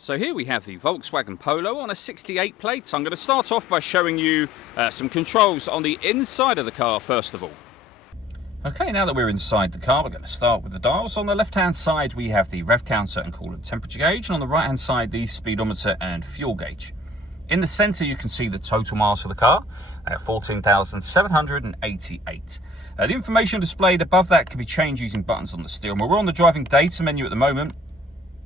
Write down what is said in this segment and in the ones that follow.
So here we have the Volkswagen Polo on a 68 plate. I'm going to start off by showing you some controls on the inside of the car first of all. Okay, now that we're inside the car, we're going to start with the dials. On the left-hand side, we have the rev counter and coolant temperature gauge, and on the right-hand side, the speedometer and fuel gauge. In the centre, you can see the total miles for the car, 14,788. The information displayed above that can be changed using buttons on the steering wheel. We're on the driving data menu at the moment.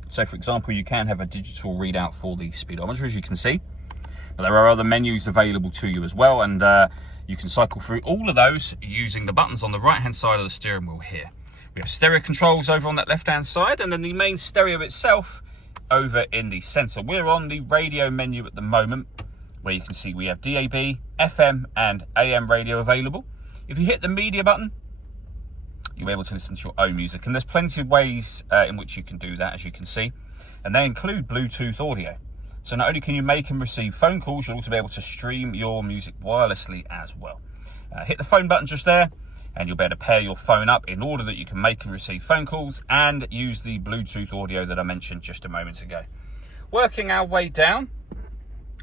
So, for example, you can have a digital readout for the speedometer, as you can see. But there are other menus available to you as well, and you can cycle through all of those using the buttons on the right-hand side of the steering wheel here. We have stereo controls over on that left-hand side, and then the main stereo itself over in the centre. We're on the radio menu at the moment, where you can see we have DAB, FM, and AM radio available. If you hit the media button, you'll be able to listen to your own music, and there's plenty of ways in which you can do that, as you can see, and they include Bluetooth audio. So not only can you make and receive phone calls, you'll also be able to stream your music wirelessly as well. Hit the phone button just there, and you'll be able to pair your phone up in order that you can make and receive phone calls and use the Bluetooth audio that I mentioned just a moment ago. Working our way down,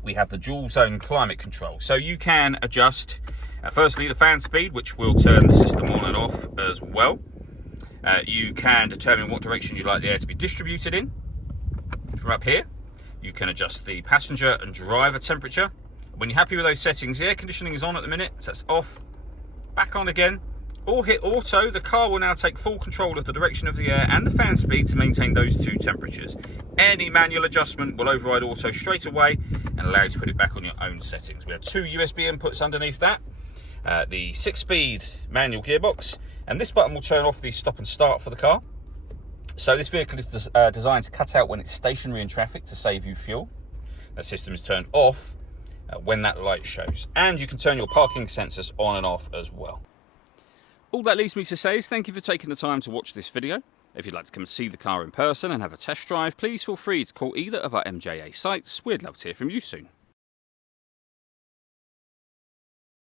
we have the dual zone climate control. So you can adjust firstly the fan speed, which will turn the system on and off as well. You can determine what direction you'd like the air to be distributed in. From up here, you can adjust the passenger and driver temperature. When you're happy with those settings, the air conditioning is on at the minute, so that's off. Back on again, or hit auto. The car will now take full control of the direction of the air and the fan speed to maintain those two temperatures. Any manual adjustment will override auto straight away and allow you to put it back on your own settings. We have two USB inputs underneath that. The 6-speed manual gearbox, and this button will turn off the stop and start for the car. So this vehicle is designed to cut out when it's stationary in traffic to save you fuel. That system is turned off when that light shows, and you can turn your parking sensors on and off as well. All that leaves me to say is thank you for taking the time to watch this video. If you'd like to come and see the car in person and have a test drive, please feel free to call either of our MJA sites. We'd love to hear from you soon.